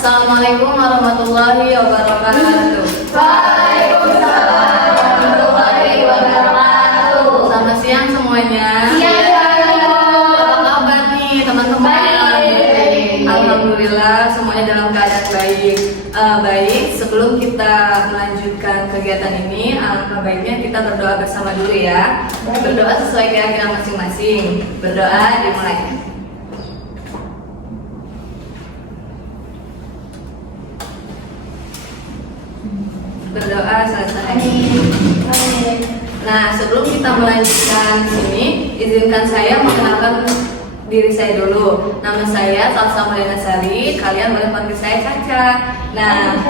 Assalamualaikum warahmatullahi wabarakatuh. Waalaikumsalam warahmatullahi wabarakatuh. Selamat siang semuanya. Siang. Apa kabar nih teman-teman? Baik. Alhamdulillah semuanya dalam keadaan baik. Baik, sebelum kita melanjutkan kegiatan ini, alangkah baiknya kita berdoa bersama dulu ya. Berdoa sesuai keyakinan masing-masing. Berdoa dimulai. Berdoa selesai. Nah, sebelum kita melanjutkan sini, izinkan saya mengenalkan diri saya dulu. Nama saya Salsa Malena Sari. Kalian boleh panggil saya Caca. Nah,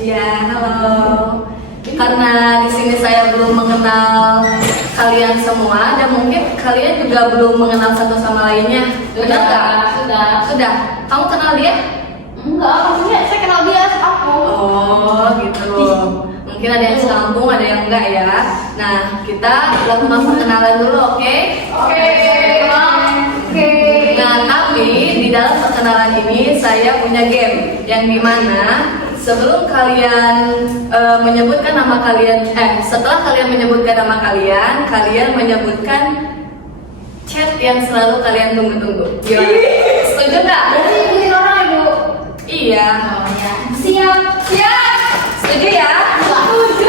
ya halo. Karena di sini saya belum mengenal kalian semua dan mungkin kalian juga belum mengenal satu sama lainnya. Benar nggak? Sudah. Kamu kenal dia? Enggak, maksudnya saya kenal dia aku. Oh gitu. Mungkin ada yang sekampung, ada yang enggak ya. Nah, kita lakukan perkenalan dulu, oke? Oke. Nah, tapi di dalam perkenalan ini saya punya game yang dimana sebelum kalian menyebutkan nama kalian, setelah kalian menyebutkan nama kalian, kalian menyebutkan chat yang selalu kalian tunggu-tunggu. Gimana? Setuju nggak? Berarti ikutin orang Ibu. Iya. Oh ya. Siap. Setuju ya? Setuju.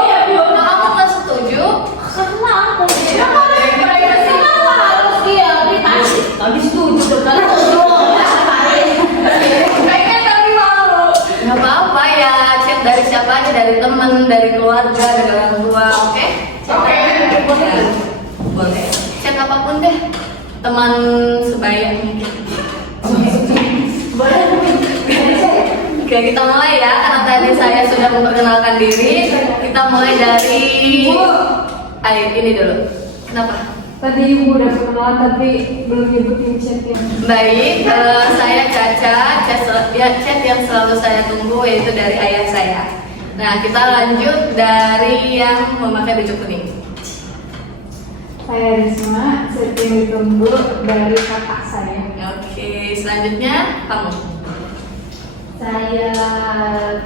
Iya, Bu. Nah, kamu nggak setuju? Karena aku kenapa harus dia tadi setuju kan Kayaknya tapi malu. Nggak apa-apa ya, chat dari siapa aja, dari teman, dari keluarga, dari orang tua, oke? Oke. Ya, boleh. Chat apapun deh, teman sebaya mungkin. Oke, kita mulai ya, karena tadi saya sudah memperkenalkan diri. Kita mulai dari ini dulu. Kenapa? Tadi Ibu udah perkenalan tapi belum nyebutin chatnya. Baik, saya Caca, chat yang selalu saya tunggu yaitu dari ayah saya. Nah, kita lanjut dari yang memakai baju kuning. Saya Risma, chat yang ditunggu dari kakak saya. Oke, selanjutnya kamu. Saya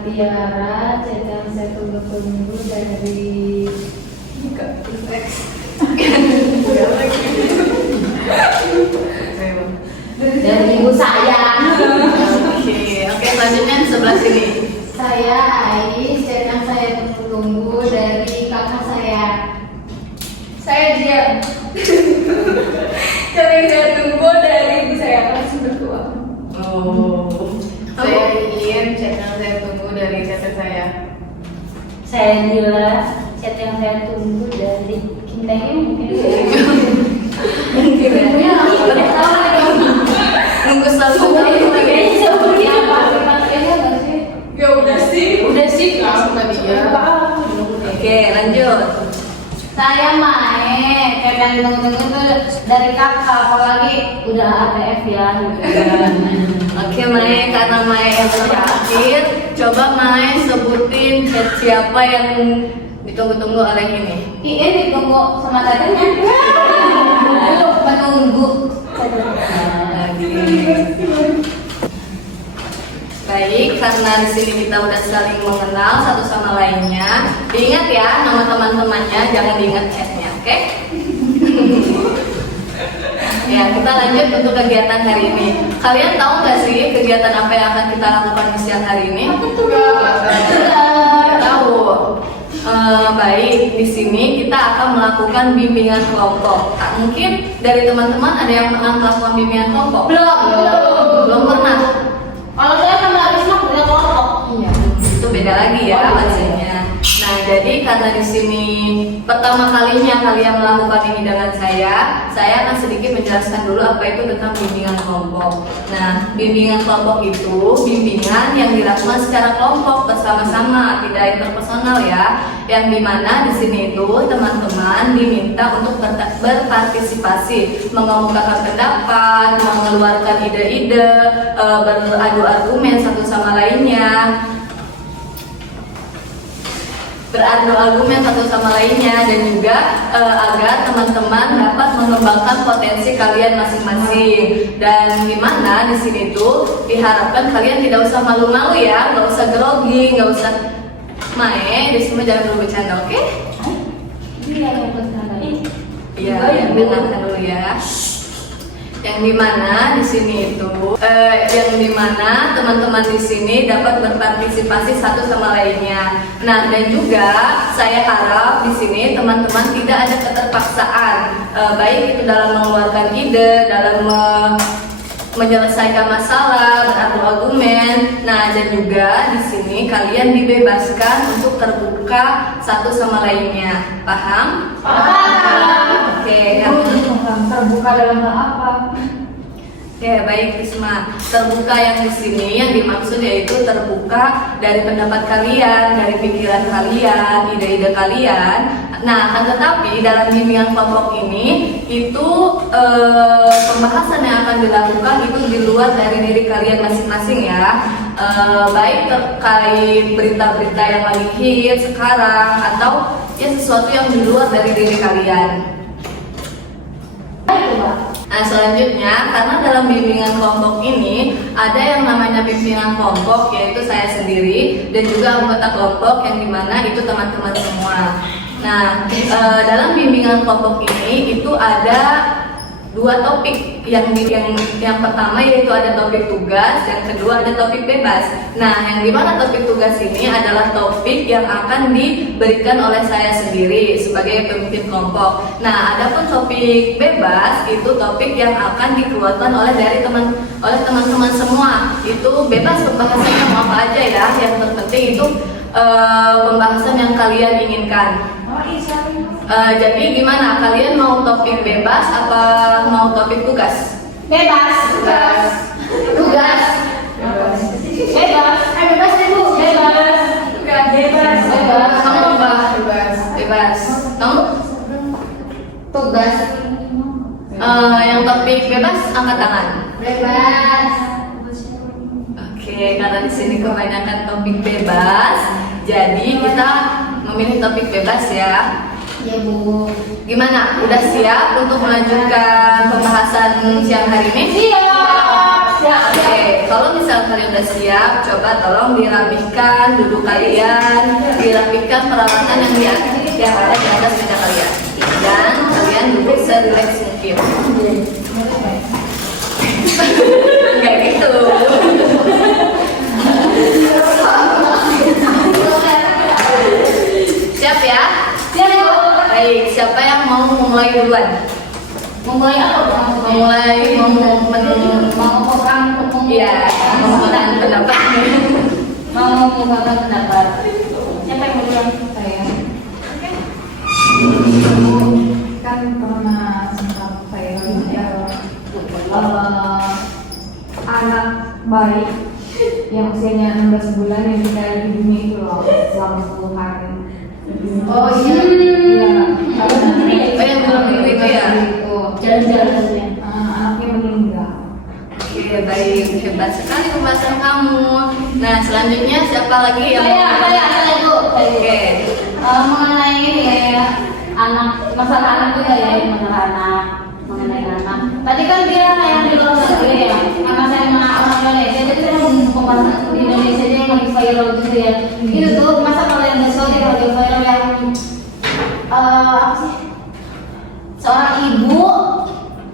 Tiara, chat yang saya tunggu-tunggu dari dari ibu saya. Oke, selanjutnya di sebelah sini. Saya Ais, chat yang saya tunggu-tunggu dari kakak saya. Saya Dia. Chat yang saya tunggu dari ibu saya kelas berdua. Oh, Saya Iin, chat yang saya tunggu dari kakak saya. Saya Dila, chat yang saya tunggu dari Kintengnya mungkin. nunggu satu Ya udah sih langsung tadi ya. Oke, lanjut. Saya Mae, chat yang tunggu-tunggu tuh dari kakak, apalagi udah ATF ya. Oke, Mae, karena Mae yang terakhir, coba Mae sebutin chat siapa yang ditunggu-tunggu oleh ini. Iin ditunggu sama tatanya. Menunggu. Baik, karena di sini kita udah saling mengenal satu sama lainnya. Diingat ya nama teman-temannya, jangan diingat chatnya, oke? Ya, kita lanjut untuk kegiatan hari ini. Kalian tahu nggak sih kegiatan apa yang akan kita lakukan di siang hari ini? Tahu. Baik, di sini kita akan melakukan bimbingan kelompok. Mungkin dari teman-teman ada yang pernah melakukan bimbingan kelompok? Belum pernah. Kalau saya sama Risma punya kelompok. Iya, itu beda lagi ya bahasanya. Nah, jadi karena di sini pertama kalinya kalian melakukan ini dengan saya akan sedikit menjelaskan dulu apa itu tentang bimbingan kelompok. Nah, bimbingan kelompok itu bimbingan yang dilakukan secara kelompok bersama-sama, tidak interpersonal ya. Yang dimana di sini itu teman-teman diminta untuk berpartisipasi, mengemukakan pendapat, mengeluarkan ide-ide, beradu argumen satu sama lainnya. beradu argumen satu sama lainnya, dan juga agar teman-teman dapat mengembangkan potensi kalian masing-masing. Dan dimana di sini tuh diharapkan kalian tidak usah malu-malu ya, nggak usah grogi, nggak usah main, di sini jangan dulu bercanda, oke? Iya, benar. Iya, yang dengarkan dulu ya. Yang dimana di sini itu, yang dimana teman-teman di sini dapat berpartisipasi satu sama lainnya. Nah, dan juga saya harap di sini teman-teman tidak ada keterpaksaan, baik itu dalam mengeluarkan ide, dalam menyelesaikan masalah, beradu argumen. Nah, dan juga di sini kalian dibebaskan untuk terbuka satu sama lainnya. Paham? Paham. Oke, Terbuka dalam hal apa? ya baik Risma, terbuka yang di sini yang dimaksud yaitu terbuka dari pendapat kalian, dari pikiran kalian, ide-ide kalian. Nah, akan tetapi dalam bimbingan kelompok ini itu pembahasan yang akan dilakukan itu di luar dari diri kalian masing-masing ya. Baik terkait berita-berita yang lagi hit sekarang atau ya sesuatu yang di luar dari diri kalian. Nah, selanjutnya, karena dalam bimbingan kelompok ini ada yang namanya pimpinan kelompok, yaitu saya sendiri, dan juga anggota kelompok yang dimana itu teman-teman semua. Nah, dalam bimbingan kelompok ini itu ada dua topik, yang pertama yaitu ada topik tugas, yang kedua ada topik bebas. Nah, yang dimana topik tugas ini adalah topik yang akan diberikan oleh saya sendiri sebagai pemimpin kelompok. Nah, adapun topik bebas itu topik yang akan dikeluarkan oleh teman-teman semua. Itu bebas pembahasannya mau apa aja ya. Yang terpenting itu pembahasan yang kalian inginkan. Jadi gimana? Kalian mau topik bebas apa mau topik tugas? Bebas. Tugas. Tugas. Bebas. Bebas deh Bu. Bebas. Bebas. Bebas. Kamu apa? Bebas. Kamu? Tugas. Yang topik bebas angkat tangan. Bebas. Oke, karena di sini kebanyakan topik bebas, jadi kita memilih topik bebas ya. Ya Bu. Gimana? Udah siap untuk melanjutkan pembahasan siang hari ini? Siap. Siap. Oke, kalau misal kalian udah siap, coba tolong dirapihkan duduk kalian, dirapihkan peralatan yang ada di atas meja kalian, dan kalian duduk serileks mungkin. Kayak gitu. Siap ya? Siap Bu. Baik, siapa yang mau memulai duluan? Memulai apa? Memulai mengungkapkan Iya, mengungkapkan pendapat. mau mengungkapkan pendapat. Siapa yang mau saya? Kan pernah sempat saya anak baik yang usianya 16 bulan yang kita di dunia itu loh selama 10 hari. Oh iya. Iya. Yang belum itu ya. Jalan-jalannya. Anaknya meninggal. Oke, baik, hebat sekali pembahasan kamu. Nah, selanjutnya siapa lagi yang Saya Bu. Oke. Mengenai ini ya, masalah anak juga ya, mengenai anak. Tadi kan dia yang di luar negeri ya, karena saya orang Indonesia, jadi saya pembahasan di Indonesia aja yang lagi viral gitu ya. Itu tuh masa kalau yang besok yang lagi viral yang apa sih? Seorang ibu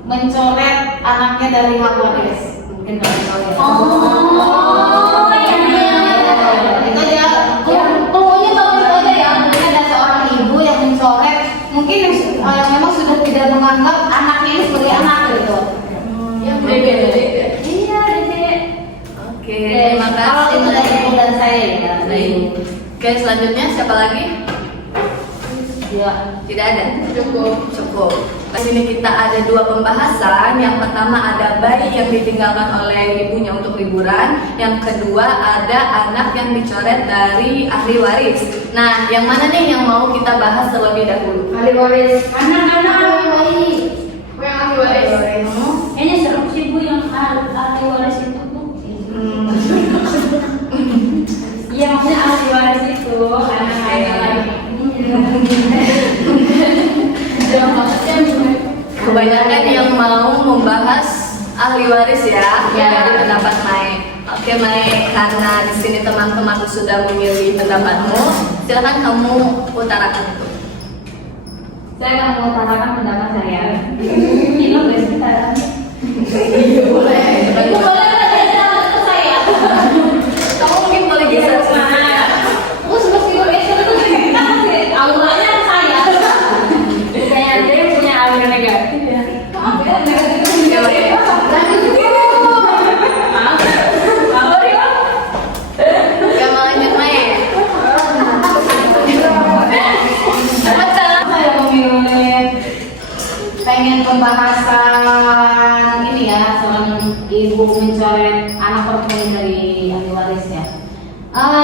mencoret anaknya dari HWS. Mungkin dari HWS. Oh, iya. Itu dia. Pokoknya tahu itu aja ya. Mungkin ada seorang ibu yang mencoret, mungkin yang memang sudah tidak menganggap anaknya ini sebagai anak gitu. Yang berbeda. Iya, Dede. Oke, terima Kalau kasih. itu dari bulan saya ya. Baik. Oke, selanjutnya siapa lagi? Ya. Tidak ada. Cukup. Di sini kita ada dua pembahasan. Yang pertama ada bayi yang ditinggalkan oleh ibunya untuk liburan. Yang kedua ada anak yang dicoret dari ahli waris. Nah, yang mana nih yang mau kita bahas terlebih dahulu? Ahli waris. Anak-anak bayi. Yang ahli waris. Kayaknya seru sih Bu yang ahli waris itu Bu. Iya maksudnya ahli waris itu anak-anak kebanyakan yang mau membahas ahli waris ya, Ya. dari pendapat Mai. Oke Mai, karena di sini teman-teman sudah memilih pendapatmu, silakan kamu utarakan itu. Saya akan mengutarakan pendapat saya. Ini loh guys, kita. Iya boleh. Itu boleh pendapat saya. Kamu mungkin boleh geser sedikit. Terus meskipun itu auranya saya. Kayak dia yang punya aura negatif ya. Maaf ya, negatif. Ya, Mai. Oke, mau lanjut Mai. Saya memilih pengen pembahasan ini ya, seorang ibu mencoret anak perempuan dari ahli waris ya.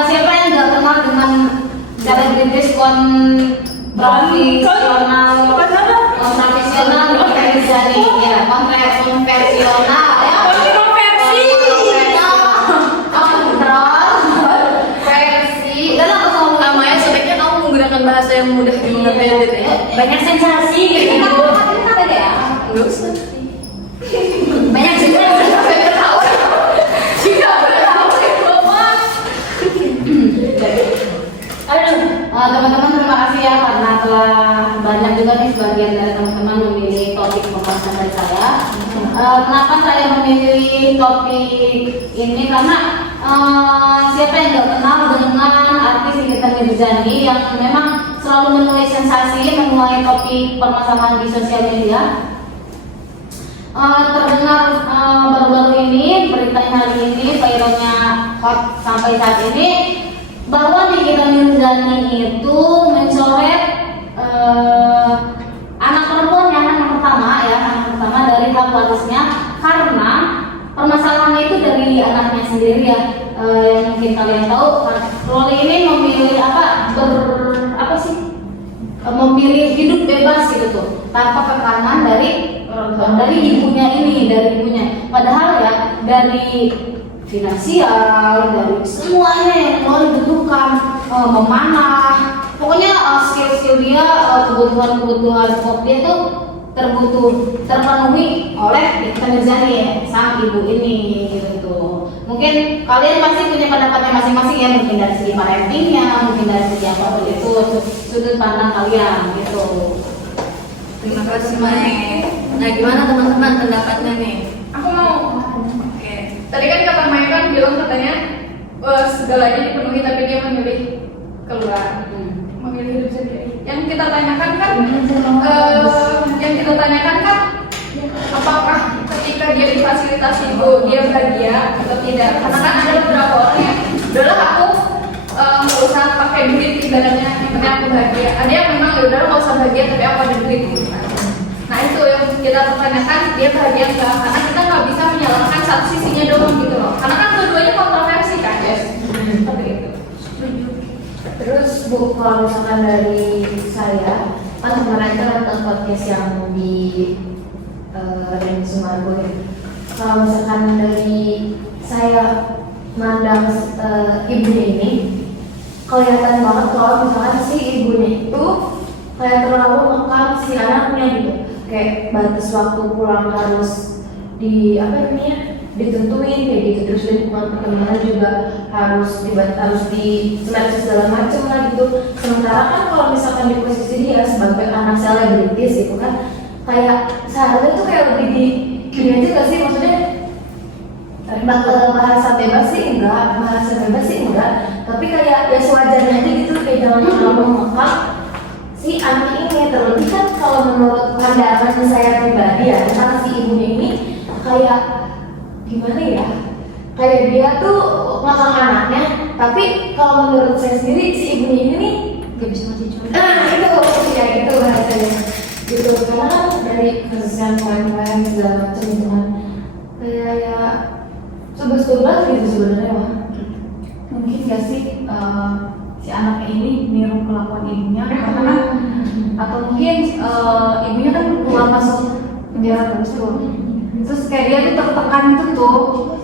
Siapa yang nggak kenal dengan selebritis kontrafisional Rizani ya, konversional ya. Kontroversi. Udah lah, aku ngomong Namanya sebaiknya kamu menggunakan bahasa yang mudah dimengerti gitu ya. banyak sensasi gitu. Kenapa deh ya? Enggak usah. Banyak sensasi. Teman-teman terima kasih ya karena telah banyak juga nih sebagian dari teman-teman memilih topik pembahasan dari saya. Kenapa saya memilih topik ini karena siapa yang nggak kenal dengan artis Nikita Mirzani yang memang selalu menulis sensasi menuai topik permasalahan di sosial media. Terdengar baru-baru ini beritanya hari ini viralnya hot sampai saat ini bahwa Nikita Mirzani itu mencoret anak perempuan yang anak pertama dari hak warisnya karena permasalahannya itu dari anaknya sendiri ya. Yang mungkin kalian tahu, Loli ini memilih memilih hidup bebas gitu tuh tanpa tekanan dari ibunya. Padahal ya dari finansial, dari semuanya yang Loli butuhkan, memanah, pokoknya skill dia, kebutuhan pokok dia tuh terpenuhi oleh Nikita Mirzani ya, sang ibu ini gitu tuh. Mungkin kalian pasti punya pendapatnya masing-masing ya, mungkin dari segi marketingnya, mungkin dari segi apa itu sudut pandang kalian gitu. Terima kasih Mai. Nah gimana teman-teman pendapatnya nih? Aku mau. Oke. Tadi kan kata Maya kan bilang katanya segalanya dipenuhi tapi dia memilih keluar, memilih hidup sendiri. Yang kita tanyakan kan, apakah ketika dia difasilitasi ibu dia bahagia atau tidak? Karena kan ada beberapa orang yang udahlah aku nggak usah pakai duit ibaratnya, yang penting aku bahagia. Ada yang memang ya udah nggak usah bahagia tapi aku ada duit gitu kan. Nah itu yang kita pertanyakan, dia bahagia enggak? Karena kita nggak bisa menyalahkan satu sisinya doang gitu loh. Karena kan dua-duanya kontroversi kan, yes. Seperti itu. Terus Bu, kalau misalkan dari saya, kan kemarin kan nonton podcast yang di Reni Sumargo ya. Kalau misalkan dari saya mandang ibunya ini, kelihatan banget kalau misalkan si ibunya itu kayak terlalu ngekang si anaknya gitu. Kayak batas waktu pulang harus ditentuin kayak gitu, terus lingkungan pertemanan juga harus di semacam segala macam lah gitu. Sementara kan kalau misalkan di posisi dia sebagai anak selebritis gitu kan, kayak seharusnya tuh kayak lebih di aja gak sih, maksudnya bahasa bebas sih enggak, tapi kayak ya sewajarnya aja gitu, kayak jangan terlalu mengekang si anak ini. Terlebih kan kalau menurut pandangan saya pribadi ya, karena si ibunya ini kayak gimana ya, kayak dia tuh ngakang anaknya, tapi kalau menurut saya sendiri si ibunya ini nih Gak bisa mati cuma. itu ya itu bahasanya gitu. Karena kan dari kasus yang kemarin segala macam itu kan kayak ya sebetulnya gitu sebenarnya mah. Mungkin gak sih si anaknya ini niru kelakuan ibunya karena atau mungkin ibunya kan keluar masuk penjara terus kayak dia tuh tertekan itu tuh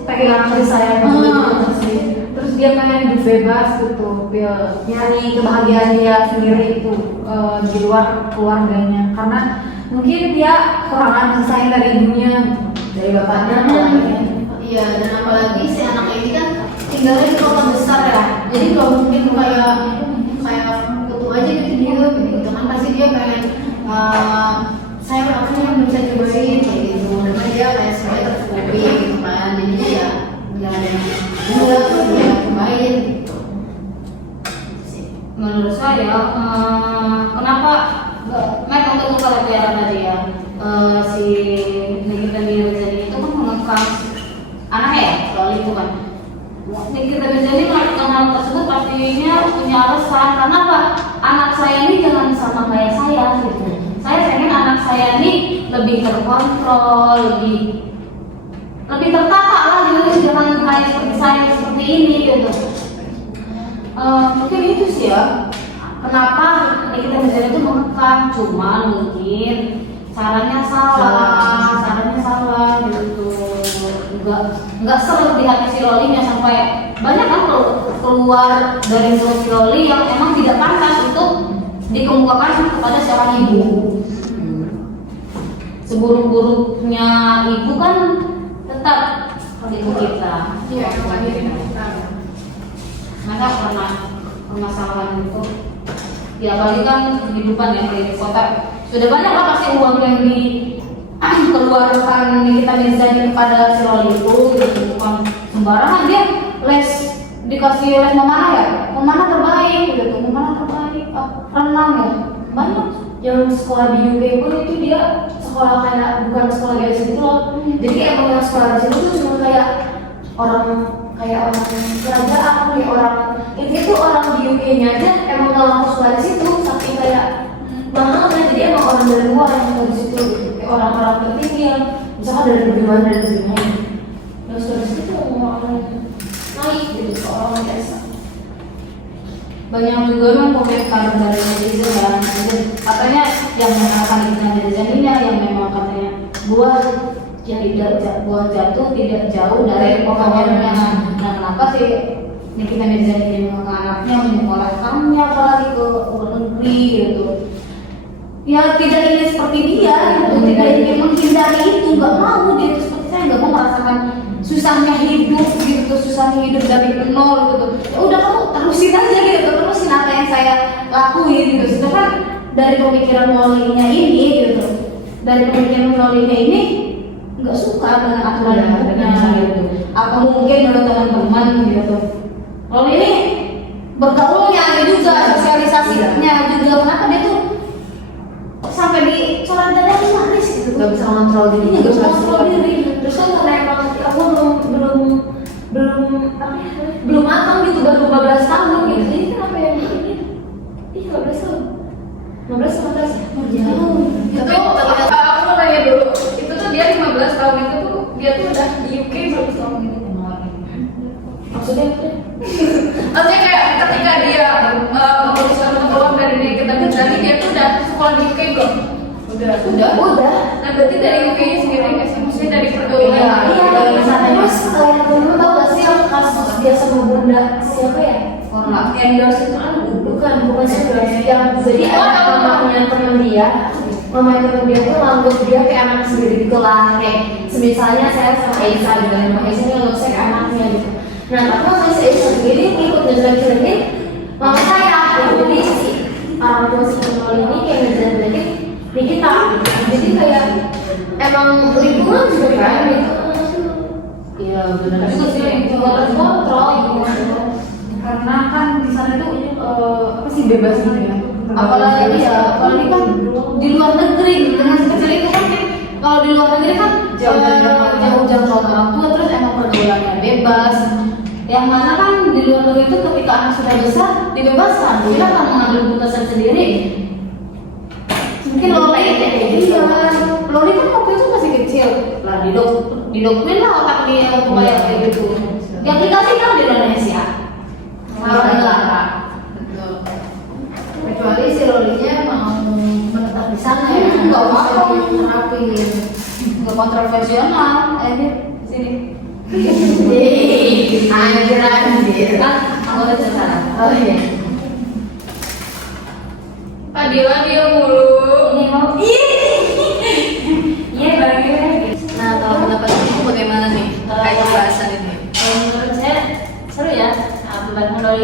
pengen kasih sayang gitu sih. Terus dia pengen hidup bebas gitu, nyari kebahagiaan dia sendiri itu di luar keluarganya, karena mungkin dia kekurangan kasih sayang dari ibunya, dari bapaknya atau lainnya. Iya, dan apalagi si anak ini kan tinggalnya di kota besar ya, jadi nggak mungkin kayak kutu aja gitu dia gitu kan, pasti dia pengen saya aku yang bisa cobain kayak gitu, dan dia kayak semuanya tercukupi gitu kan, jadinya ya nggak ada yang dia cobain gitu. Menurut saya kenapa Matt untuk masalah pelajaran tadi ya, si Nikita Mirzani itu kan mengekang anaknya ya, soal itu kan Nikita Mirzani melakukan hal tersebut pastinya punya alasan. Karena apa? Anak saya ini jangan sama kayak saya gitu. Saya pengen anak saya ini lebih terkontrol, lebih tertata lah gitu, jangan kayak seperti saya seperti ini gitu. Mungkin itu sih ya kenapa Nikita Mirzani itu mengekang, cuma mungkin caranya salah gitu, nggak seru di hati si Lolinya, sampai banyak kan keluar dari mulut si Loli yang emang tidak pantas untuk dikemukakan kepada seorang ibu. Seburuk-buruknya ibu kan tetap ibu kita. Iya, kita. Masa pernah permasalahan itu ya, apalagi kan kehidupan yang di kota sudah banyak lah pasti uang yang dikeluarkan Nikita Mirzani kepada si Loli itu gitu, bukan sembarangan. Dia dikasih les memanah ya, memanah terbaik gitu, memanah terbaik, renang ya, banyak. Yang sekolah di UK pun itu dia sekolah kayak bukan sekolah biasa gitu loh. Jadi emang yang sekolah di situ tuh cuma kayak orang kerajaan, kayak orang itu orang di UK-nya aja emang nggak langsung sekolah di situ, tapi kayak mahal kan. Jadi emang orang dari luar yang sekolah di situ, kayak orang-orang tertinggi yang misalkan dari Jerman dan sebagainya. Yang sekolah di situ orang naik gitu, seorang biasa. Banyak juga memang komentar dari netizen ya, katanya yang mengenalkan Nikita Mirzani yang memang katanya buah jatuh tidak jauh dari pohonnya. Nah, kenapa sih Nikita Mirzani ini anaknya menyekolahkannya apalagi ke luar negeri gitu? Ya tidak ingin seperti dia gitu, tidak ingin menghindari itu, nggak mau dia itu seperti saya, nggak mau merasakan susahnya hidup gitu, susahnya hidup dari nol gitu. Ya udah kamu terusin aja gitu, terusin apa yang saya lakuin gitu. Sedangkan dari pemikiran Lolinya ini gitu, dari pemikiran Lolinya ini nggak suka dengan aturan hidupnya gitu. Apa mungkin menurut teman-teman gitu, Loli ini bergaulnya juga, sosialisasinya juga, kenapa dia tuh sampai di coret dada itu manis gitu, Nggak bisa kontrol dirinya, nggak bisa kontrol diri. Terus kan karena emang aku belum matang gitu, baru 15 tahun gitu. Jadi kenapa yang ini? 15 tahun. 15 ya? Jauh. Itu aku mau tanya dulu, itu tuh dia 15 tahun itu tuh dia tuh udah di UK berapa tahun gitu? Maksudnya apa? Maksudnya kayak ketika dia memutuskan untuk keluar dari Nikita Mirzani, dia tuh udah sekolah di UK belum? Udah. Nah berarti dari UK-nya sendiri nggak sih? Maksudnya dari pergaulan? Iya. Terus kayak dulu tau gak sih yang kasus dia sama bunda siapa ya? Orang Endorse itu kan bukan endorse yang jadi mamanya temen dia. Mamanya temen dia tuh nganggep dia kayak anak sendiri gitu lah, kayak semisalnya saya sama Aisyah gitu, sama Aisyah nganggep saya kayak anaknya gitu. Nah tapi sama si Aisyah sendiri ikut ngejelek-jelekin mama saya, jadi si orang tua si Nol ini kayak ngejelek-jelekin Nikita gitu. Jadi kayak emang lingkungan juga kan gitu. iya benar juga sih, juga terkontrol gitu. Karena kan di sana tuh apa sih bebas gitu ya. Apalagi kan di luar negeri dengan sekecil itu kan, kalau di luar negeri kan jauh dari orang tua, terus emang pergaulannya bebas. Yang mana kan di luar negeri itu ketika anak sudah besar dibebaskan, dia akan mengambil keputusan sendiri. Mungkin Loli kan waktu itu masih kecil lah, didoktrin lah otak dia supaya kayak gitu. Diaplikasikan di Indonesia. Malah negara. Kecuali si Lolinya mau menetap di sana ya, Nggak mau terapin. nggak kontroversial. Sini. Anjir. Kan anggota sekarang. Oh iya. Padilan dia mulu. Ini mau.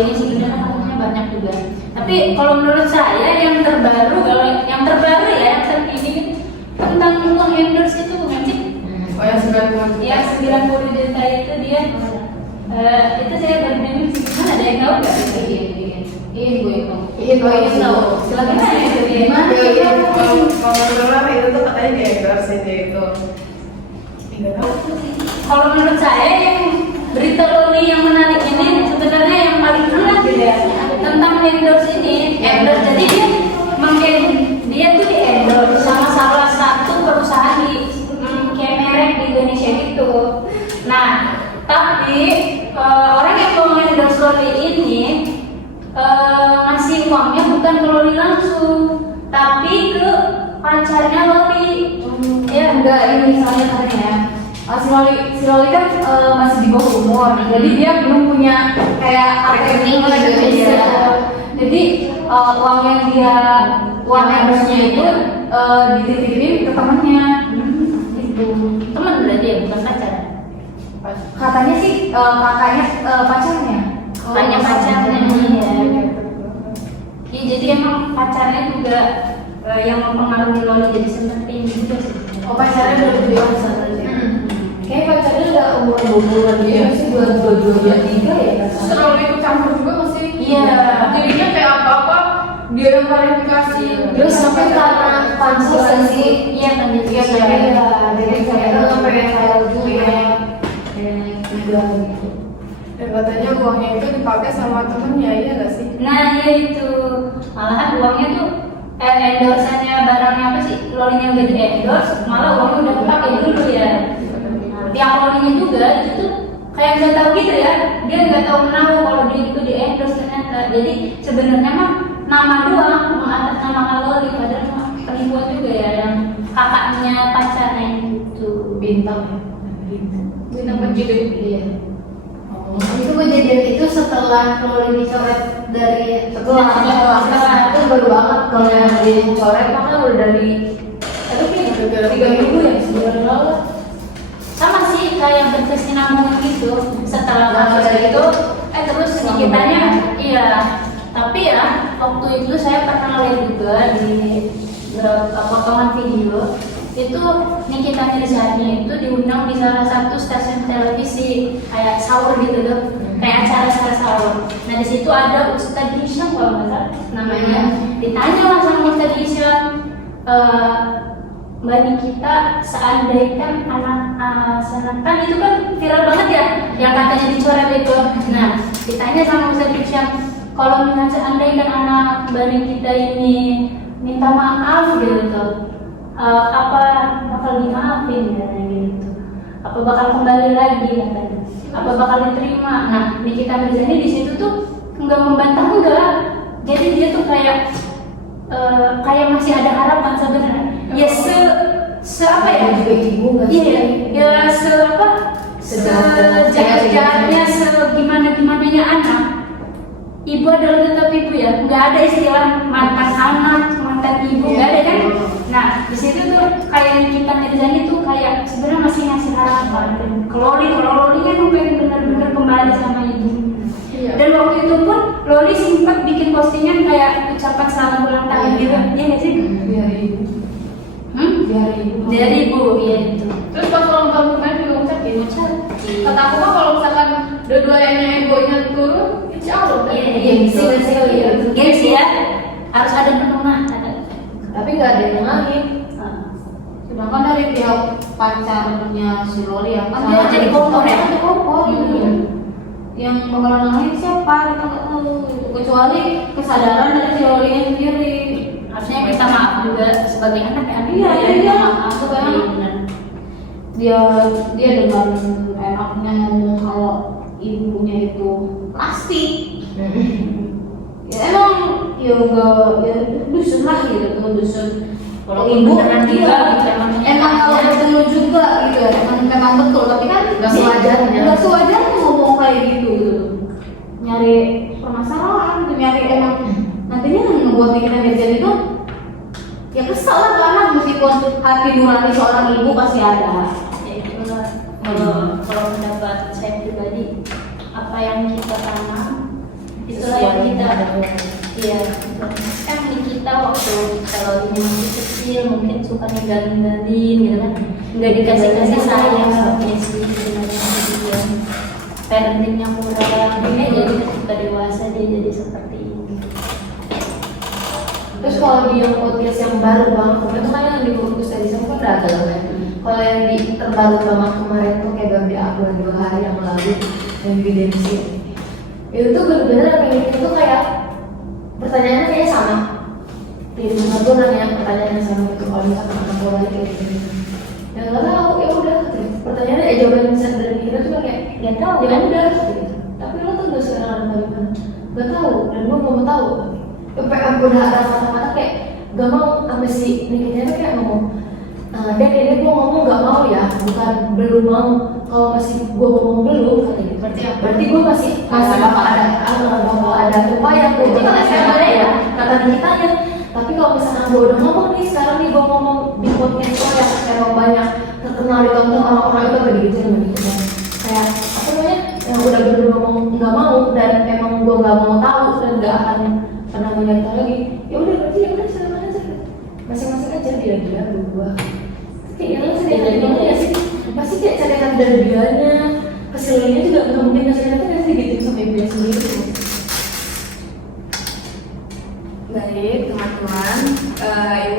ini sebenarnya kasusnya banyak juga. Tapi kalau menurut saya yang terbaru, kalau yang terbaru ya yang terkini tentang uang endorse itu bukan sih? Oh yang 90. Yang 90 juta itu dia itu saya baru dengar sih. Ada yang tahu nggak? Iya gue tahu. Iya tahu. Silakan Gimana itu dia? Gimana? Kalau dengar itu tuh katanya di endorse dia itu. Tidak tahu. Kalau menurut saya yang berita Loli yang menarik ini sebenarnya yang paling menarik gitu ya tentang endorse ini. Endorse jadi dia tuh di endorse sama salah satu perusahaan di kayak merek di Indonesia gitu. Nah, tapi orang yang mau endorse Loli ini ngasih uangnya bukan ke Loli langsung, tapi ke pacarnya Loli. Ya enggak, ini misalnya katanya ya. Si Loli kan masih di bawah umur, jadi dia belum punya kayak rekening gitu ya. Jadi uang endorse-nya itu dititipin ke temannya. Gitu. Teman berarti ya, bukan pacar. Katanya sih kakaknya pacarnya. Kakaknya pacarnya ya. Iya, jadi emang pacarnya juga yang mempengaruhi Loli jadi seperti ini juga sih. Oh pacarnya udah lebih dewasa berarti. Kayak pacarnya udah umur 20-an gitu ya, masih 22-23 ya. Terlalu ikut campur juga masih. Iya. Jadinya kayak apa-apa dia yang klarifikasi. Terus sampai karena pansus sih. Iya kan gitu. Iya, jadi saya sampai viral juga. Juga gitu. Dan katanya uangnya itu dipakai sama temennya, iya gak sih? Nah ya itu malahan uangnya tuh endorse-nya barangnya apa sih Lolinya udah di endorse malah uangnya udah kepake dulu ya. Nah, yang Lolinya juga itu tuh kayak nggak tahu gitu ya, dia nggak tahu menahu kalau dia itu di endorse ternyata. Jadi sebenarnya mah nama doang mengatasnamakan Loli padahal mah penipuan juga ya yang kakaknya pacarnya itu Bintang. Bintang penjilid. Iya. Itu kejadian itu setelah Loli dicoret dari setelah itu baru banget kalau yang dicoret maka udah dari Tapi 3 minggu ya sebulan lalu. sama sih kayak berkesinambungan gitu setelah kasus itu terus Nikitanya iya, tapi ya waktu itu saya pernah lihat juga di beberapa potongan video itu Nikita Mirzani itu diundang di salah satu stasiun televisi kayak sahur gitu tuh, kayak acara sahur. Nah di situ ada Ustadz Hisham kalau nggak salah namanya, ditanya lah sama Ustadz Hisham, Mbak Nikita seandainya kan itu kan viral banget ya yang katanya dicoret itu. Nah ditanya sama Ustadz Hisham, kalau misalnya seandainya anak Mbak Nikita ini minta maaf gitu, apa bakal dimaafin ya gitu, apa bakal kembali lagi katanya, apa bakal diterima. Nah Nikita Mirzani di situ tuh nggak membantah enggak, jadi dia tuh kayak masih ada harapan sebenarnya. Ya se apa ya juga ibu nggak sih? iya ya sejahat-jahatnya gimananya anak, ibu adalah tetap ibu ya, nggak ada istilah mantan anak, mantan ibu, nggak ada kan. Nah di situ tuh kayak Nikita Mirzani tuh kayak sebenarnya masih ngasih harapan kalau Loli kan pengen benar-benar kembali sama ibu. Dan waktu itu pun Loli sempat bikin postingan kayak ucapan selamat ulang tahun gitu, ya nggak sih? Dari ibu, iya itu. Terus pas ulang tahun kemarin juga ngucapin. Kata aku mah kalau misalkan dua-duanya egonya turun, insya Allah. Iya, gengsi ya. Harus ada penurunan. Tapi nggak ada yang nengahin. Sedangkan dari pihak pacarnya si Loli yang Kan dia jadi kompor ya? Jadi kompor. Yang bakal nengahin siapa? Kita nggak tahu. Kecuali kesadaran dari si Loli sendiri. Harusnya minta maaf juga sebagai anak ya. Iya. Aku kan Dia dengan enaknya ngomong kalau ibunya itu plastik. Ya emang ya enggak ya dusun lah gitu tuh dusun. Kalau ibu beneran dia juga, gitu, emang kalau betul juga gitu ya, memang betul, tapi kan Nggak sewajarnya. nggak sewajarnya ngomong kayak gitu. Nyari permasalahan gitu, nyari emang nantinya ngebuat kita Mirzani itu ya kesel lah karena meskipun hati nurani seorang ibu pasti ada. ya itulah kalau pendapat saya pribadi, apa yang kita tanam itulah yang kita, iya kan di kita waktu kalau ini masih kecil mungkin suka ninggalin gitu kan, nggak dikasih sayang ya sih sebenarnya dia parentingnya kurang, ini jadi ketika dewasa dia jadi seperti ini. Terus kalau di yang podcast yang baru banget kemarin tuh kan yang di fokus tadi sama kan beragam kan. Kalau yang di terbaru banget kemarin tuh kayak Bambi aku yang 2 hari yang lalu yang di Densi. Itu tuh bener-bener yang ini tuh kayak pertanyaannya kayaknya sama. Di rumah tuh nanya pertanyaan yang sama gitu kalau misalkan anak bola kayak gitu. Ya nggak tahu, ya udah. Pertanyaannya jawaban bisa dari kita tuh kayak Nggak tahu ya kan? udah gitu. Tapi lo tuh udah sekarang ada bagaimana? Gak tahu dan gue nggak mau tahu. Sampai aku udah ada kata-kata kayak gak mau sama si Nikitnya tuh kayak ngomong dan ini gue ngomong gak mau ya, bukan belum mau. Kalau masih gue ngomong belum katanya, berarti gue masih bakal ada upaya gue ada ya kata Nikitanya. Tapi kalau misalnya gue udah ngomong nih sekarang nih gue ngomong di podcast gue yang emang banyak terkenal ditonton orang-orang itu udah gitu sama Nikitnya. Kayak apa namanya yang udah bener ngomong nggak mau dan emang gue nggak mau tahu dan nggak akan pernah menyerta lagi. Ya udah berarti ya udah silakan aja, masing-masing aja dia gue. Kayak yang sedih hati banget ya sih. Pasti kayak cari hati dari dianya, keselnya juga nggak mungkin ngasih hati nggak sih gitu sampai dia sendiri. Baik teman-teman,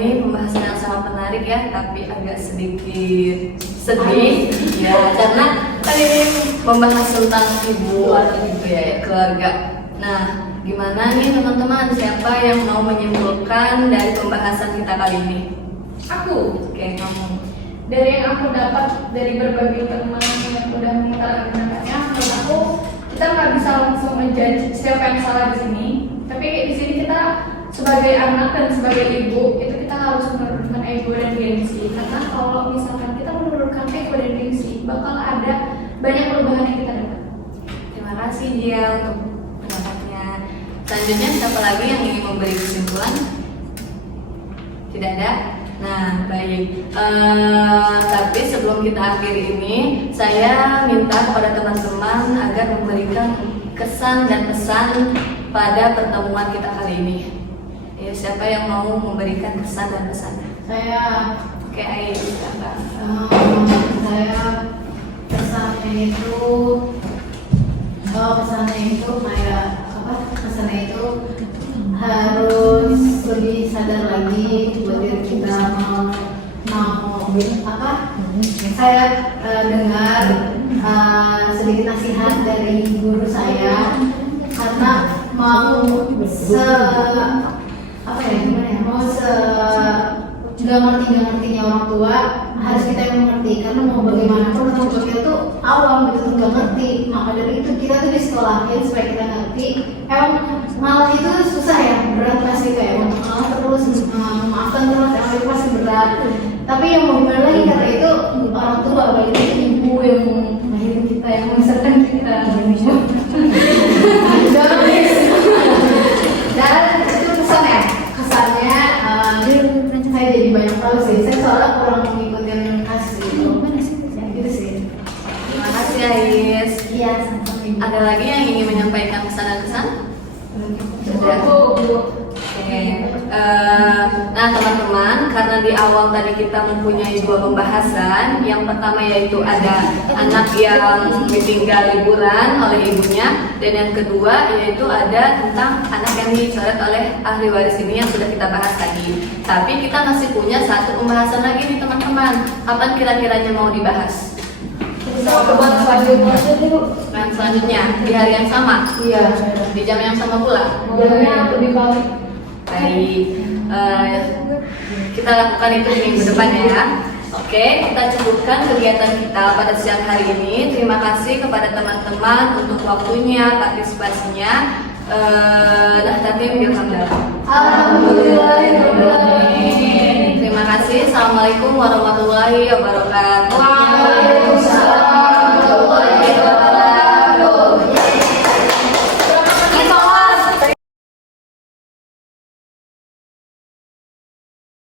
ini pembahasan yang sangat menarik ya, tapi agak sedikit sedih ya, karena kan ini membahas tentang ibu gitu ya, keluarga. Nah, gimana nih teman-teman, siapa yang mau menyimpulkan dari pembahasan kita kali ini? Aku Oke, kamu. dari yang aku dapat dari berbagai teman yang udah mengutarakan pendapatnya, menurut aku kita nggak bisa langsung menjudge siapa yang salah di sini. Tapi di sini kita sebagai anak dan sebagai ibu itu kita harus menurunkan ego dan gengsi. Karena kalau misalkan kita menurunkan ego dan gengsi, bakal ada banyak perubahan yang kita dapat. Terima kasih dia untuk pendapatnya. Selanjutnya siapa lagi yang ingin memberi kesimpulan? Tidak ada? Nah, baik. Tapi sebelum kita akhiri ini, saya minta kepada teman-teman agar memberikan kesan dan pesan pada pertemuan kita kali ini. Ya, siapa yang mau memberikan kesan dan pesan? Saya Oke, ayo silakan. saya pesannya itu kayak apa? Pesannya itu harus lebih sadar lagi buat diri kita mau apa? Saya dengar sedikit nasihat dari guru saya karena mau nggak ngertinya orang tua harus kita yang mengerti karena mau bagaimanapun orang tua kita tuh awam gitu nggak ngerti, maka dari itu kita tuh disekolahin supaya kita ngerti. Emang malah itu susah ya, berat pasti kayak untuk ngalah terus memaafkan terus emang itu pasti berat, tapi yang mau gimana lagi karena itu orang tua baik itu ibu yang melahirin kita, yang membesarkan kita dan itu kesannya saya jadi banyak tahu sih, saya soalnya kurang ngikutin kasus itu ya gitu sih. Terima kasih Ais. Iya, Ada lagi yang ingin menyampaikan pesan dan kesan? Sudah. Oke. Nah teman-teman, karena di awal tadi kita mempunyai 2 pembahasan. Yang pertama yaitu ada anak yang ditinggal liburan oleh ibunya, dan yang kedua yaitu ada tentang anak yang dicoret oleh ahli waris ini yang sudah kita bahas tadi. Tapi kita masih punya 1 pembahasan lagi nih teman-teman. Kapan kira-kiranya mau dibahas? buat selanjutnya aja dulu. Nah, selanjutnya di hari yang sama, Iya, di jam yang sama pula. jamnya lebih balik. Baik, kita lakukan itu di minggu depan ya. Oke, kita cukupkan kegiatan kita pada siang hari ini. Terima kasih kepada teman-teman untuk waktunya, partisipasinya. Nahtatim bilhamdulillah. Alhamdulillah. Terima kasih. Assalamualaikum warahmatullahi wabarakatuh.